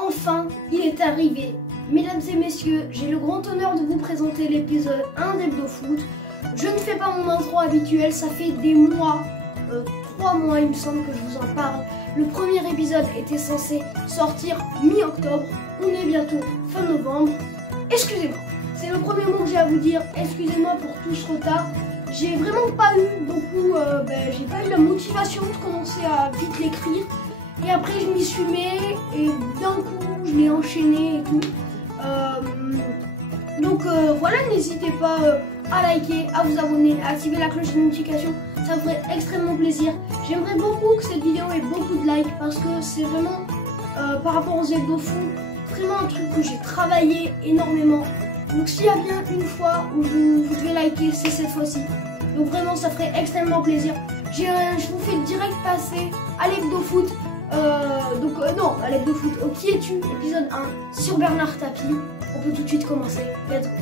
Enfin, il est arrivé. Mesdames et messieurs, j'ai le grand honneur de vous présenter l'épisode 1 d'HebdoFoot. Je ne fais pas mon intro habituel, ça fait des mois, 3 mois il me semble que je vous en parle. Le premier épisode était censé sortir mi-octobre, on est bientôt fin novembre. Excusez-moi, c'est le premier mot que j'ai à vous dire, excusez-moi pour tout ce retard. J'ai vraiment pas eu beaucoup, j'ai pas eu la motivation de commencer à vite l'écrire. Et après je m'y suis mis et d'un coup je l'ai enchaîné et tout. Voilà, n'hésitez pas à liker, à vous abonner, à activer la cloche de notification. Ça me ferait extrêmement plaisir. J'aimerais beaucoup que cette vidéo ait beaucoup de likes parce que c'est vraiment, par rapport aux HebdoFoot, vraiment un truc que j'ai travaillé énormément. Donc s'il y a bien une fois où vous devez liker, c'est cette fois-ci. Donc vraiment ça ferait extrêmement plaisir. Je vous fais direct passer à l'HebdoFoot. Non, à l'HebdoFoot, au Qui es-tu, épisode 1, sur Bernard Tapie. On peut tout de suite commencer. Let's go.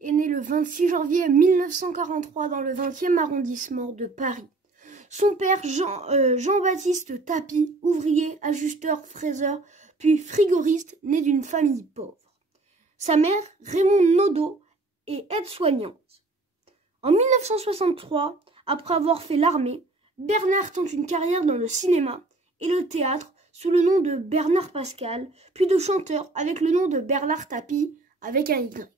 Est né le 26 janvier 1943 dans le 20e arrondissement de Paris. Son père, Jean-Baptiste Tapie, ouvrier, ajusteur, fraiseur, puis frigoriste, né d'une famille pauvre. Sa mère, Raymond Naudot, est aide-soignante. En 1963, après avoir fait l'armée, Bernard tente une carrière dans le cinéma et le théâtre sous le nom de Bernard Pascal, puis de chanteur avec le nom de Bernard Tapie avec un Y.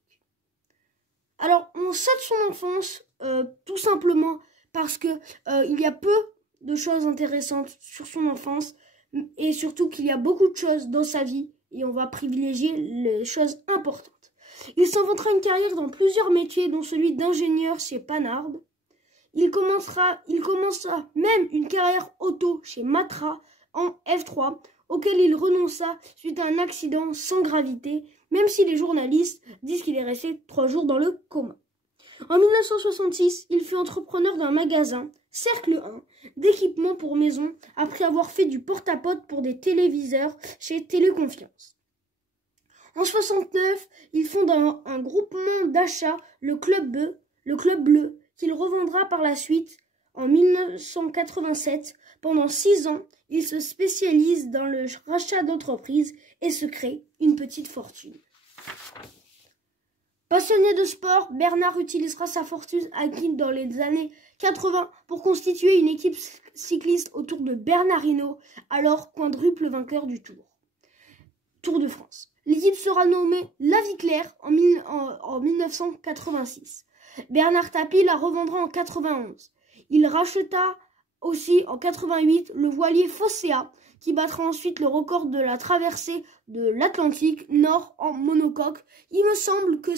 Alors, on saute son enfance tout simplement parce que il y a peu de choses intéressantes sur son enfance et surtout qu'il y a beaucoup de choses dans sa vie et on va privilégier les choses importantes. Il s'inventera une carrière dans plusieurs métiers dont celui d'ingénieur chez Panhard. Il commencera même une carrière auto chez Matra en F3 auquel il renonça suite à un accident sans gravité, même si les journalistes disent qu'il est resté 3 jours dans le coma. En 1966, il fut entrepreneur d'un magasin, Cercle 1, d'équipements pour maison, après avoir fait du porte-à-porte pour des téléviseurs chez Téléconfiance. En 1969, il fonde un groupement d'achat, le Club Bleu, qu'il revendra par la suite en 1987. Pendant 6 ans, il se spécialise dans le rachat d'entreprises et se crée une petite fortune. Passionné de sport, Bernard utilisera sa fortune acquise dans les années 80 pour constituer une équipe cycliste autour de Bernard Hinault, alors quadruple vainqueur du Tour de France. L'équipe sera nommée La Vie Claire en 1986. Bernard Tapie la revendra en 91. Il racheta aussi en 88 le voilier Phocéa qui battra ensuite le record de la traversée de l'Atlantique Nord en monocoque. Il me semble que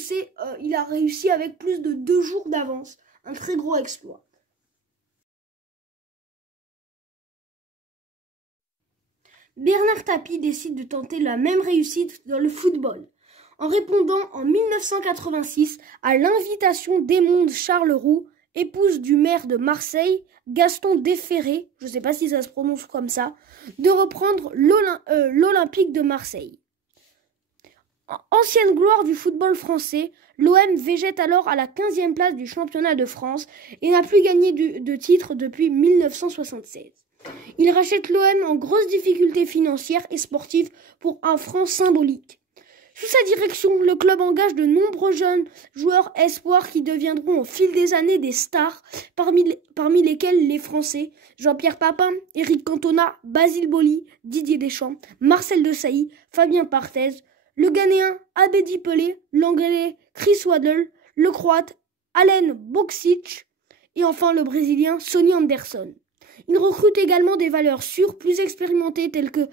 il a réussi avec plus de 2 jours d'avance. Un très gros exploit. Bernard Tapie décide de tenter la même réussite dans le football, en répondant en 1986 à l'invitation d'Aymonde Charleroux, épouse du maire de Marseille, Gaston Desferré, je ne sais pas si ça se prononce comme ça, de reprendre l'Olympique de Marseille. Ancienne gloire du football français, l'OM végète alors à la 15e place du championnat de France et n'a plus gagné de titre depuis 1976. Il rachète l'OM en grosse difficulté financière et sportive pour un franc symbolique. Sous sa direction, le club engage de nombreux jeunes joueurs espoirs qui deviendront au fil des années des stars, parmi lesquels les Français Jean-Pierre Papin, Éric Cantona, Basile Boli, Didier Deschamps, Marcel Desailly, Fabien Barthez, le Ghanéen Abedi Pelé, l'Anglais Chris Waddle, le Croate Alen Boksic et enfin le Brésilien Sonny Anderson. Il recrute également des valeurs sûres plus expérimentées telles que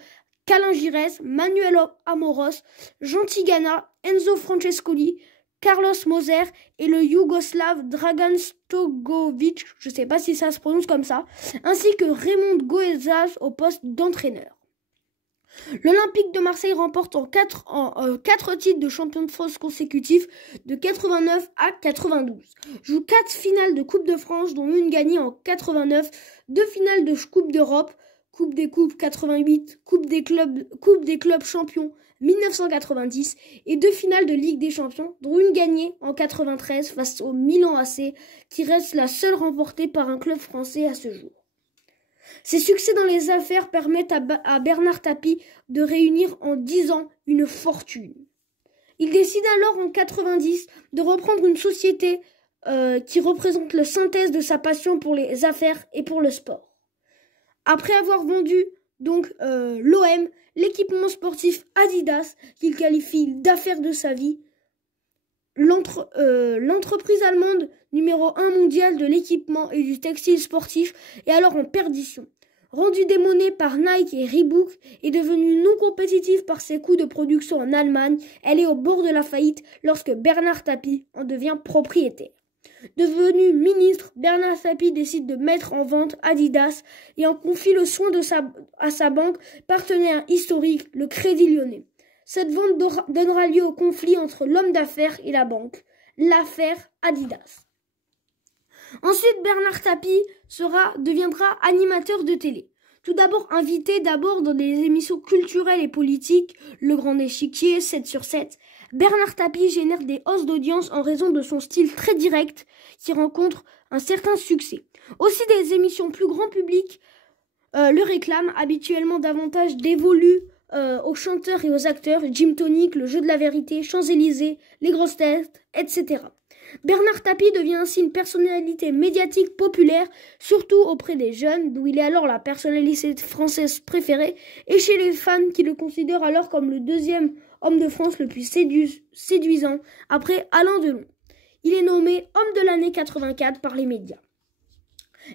Calin Gires, Manuel Amoros, Jean Tigana, Enzo Francescoli, Carlos Moser et le Yougoslave Dragan Stogovic, je ne sais pas si ça se prononce comme ça, ainsi que Raymond Goezas au poste d'entraîneur. L'Olympique de Marseille remporte en 4 titres de champion de France consécutifs de 89 à 92. Joue 4 finales de Coupe de France, dont une gagnée en 89, 2 finales de Coupe d'Europe, Coupe des Coupes 88, Coupe des clubs champions 1990 et 2 finales de Ligue des Champions, dont une gagnée en 93 face au Milan AC, qui reste la seule remportée par un club français à ce jour. Ses succès dans les affaires permettent à Bernard Tapie de réunir en 10 ans une fortune. Il décide alors en 90 de reprendre une société qui représente la synthèse de sa passion pour les affaires et pour le sport. Après avoir vendu donc l'OM, l'équipement sportif Adidas, qu'il qualifie d'affaire de sa vie, l'entreprise allemande numéro 1 mondiale de l'équipement et du textile sportif est alors en perdition. Rendue démonnaie par Nike et Reebok et devenue non compétitive par ses coûts de production en Allemagne, elle est au bord de la faillite lorsque Bernard Tapie en devient propriétaire. Devenu ministre, Bernard Tapie décide de mettre en vente Adidas et en confie le soin à sa banque partenaire historique, le Crédit Lyonnais. Cette vente donnera lieu au conflit entre l'homme d'affaires et la banque, l'affaire Adidas. Ensuite, Bernard Tapie deviendra animateur de télé. Tout d'abord invité dans des émissions culturelles et politiques, Le Grand Échiquier, 7 sur 7, Bernard Tapie génère des hausses d'audience en raison de son style très direct qui rencontre un certain succès. Aussi des émissions plus grand public le réclament, habituellement davantage dévolues aux chanteurs et aux acteurs, Jim Tonic, Le Jeu de la Vérité, Champs-Élysées, Les Grosses Têtes, etc. Bernard Tapie devient ainsi une personnalité médiatique populaire, surtout auprès des jeunes, d'où il est alors la personnalité française préférée, et chez les fans qui le considèrent alors comme le deuxième homme de France le plus séduisant, après Alain Delon. Il est nommé homme de l'année 84 par les médias.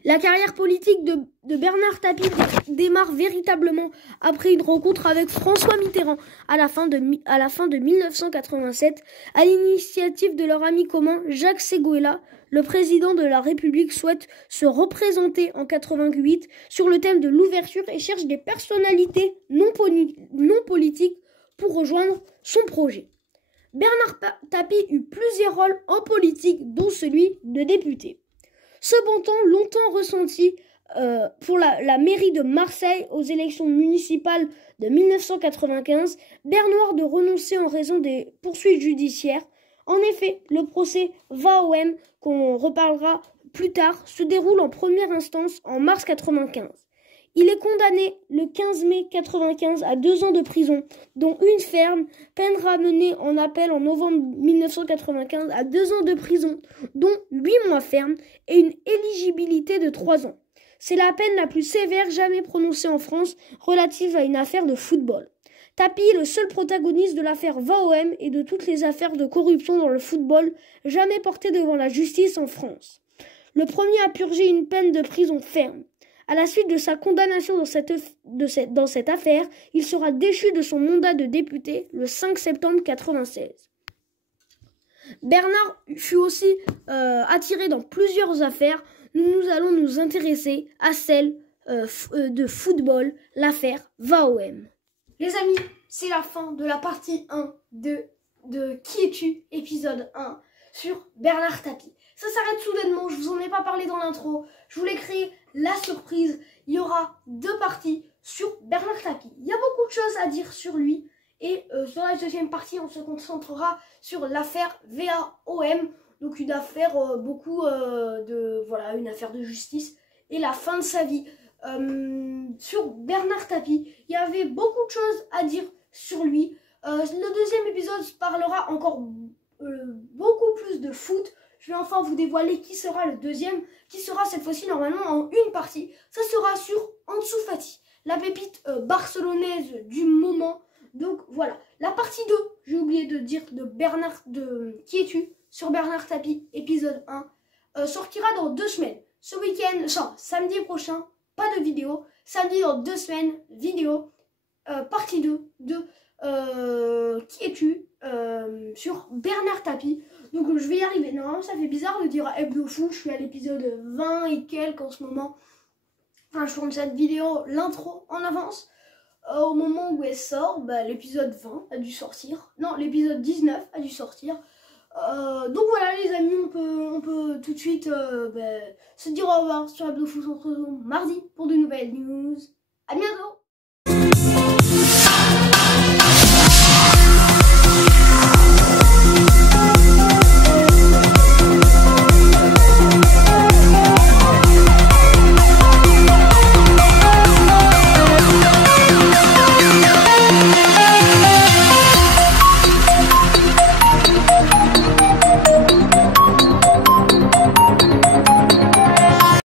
La carrière politique de Bernard Tapie démarre véritablement après une rencontre avec François Mitterrand à la fin de 1987. À l'initiative de leur ami commun Jacques Séguéla, le président de la République souhaite se représenter en 88 sur le thème de l'ouverture et cherche des personnalités non politiques pour rejoindre son projet. Bernard Tapie eut plusieurs rôles en politique, dont celui de député. Cependant, longtemps ressenti pour la mairie de Marseille aux élections municipales de 1995, Bernard de renoncer en raison des poursuites judiciaires. En effet, le procès VAOM, qu'on reparlera plus tard, se déroule en première instance en mars 1995. Il est condamné le 15 mai 1995 à 2 ans de prison, dont une ferme, peine ramenée en appel en novembre 1995 à 2 ans de prison, dont 8 mois ferme et une éligibilité de 3 ans. C'est la peine la plus sévère jamais prononcée en France relative à une affaire de football. Tapie est le seul protagoniste de l'affaire VAOM et de toutes les affaires de corruption dans le football jamais portées devant la justice en France. Le premier a purgé une peine de prison ferme. À la suite de sa condamnation dans cette affaire, il sera déchu de son mandat de député le 5 septembre 1996. Bernard fut aussi attiré dans plusieurs affaires. Nous allons nous intéresser à celle de football, l'affaire VAOM. Les amis, c'est la fin de la partie 1 de Qui es-tu, épisode 1, sur Bernard Tapie. Ça s'arrête soudainement, je vous en ai pas parlé dans l'intro, je voulais créer la surprise. Il y aura 2 parties sur Bernard Tapie. Il y a beaucoup de choses à dire sur lui et sur la deuxième partie, on se concentrera sur l'affaire VAOM, donc une affaire une affaire de justice et la fin de sa vie. Sur Bernard Tapie, il y avait beaucoup de choses à dire sur lui. Le deuxième épisode parlera encore beaucoup plus de foot. Je vais enfin vous dévoiler qui sera le deuxième, qui sera cette fois-ci normalement en une partie. Ça sera sur Ansu Fati, la pépite barcelonaise du moment. Donc voilà, la partie 2, j'ai oublié de dire Qui es-tu sur Bernard Tapie, épisode 1, sortira dans 2 semaines. Ce week-end, samedi prochain, pas de vidéo. Samedi dans 2 semaines, vidéo, partie 2 de Qui es-tu sur Bernard Tapie. Donc je vais y arriver. Normalement ça fait bizarre de dire Hebdo Fou, je suis à l'épisode 20 et quelques en ce moment. Enfin je tourne cette vidéo, l'intro en avance. Au moment où elle sort, l'épisode 20 a dû sortir. Non, l'épisode 19 a dû sortir. Donc voilà les amis, on peut tout de suite se dire au revoir sur Hebdo Fou, on se retrouve mardi pour de nouvelles news. À bientôt.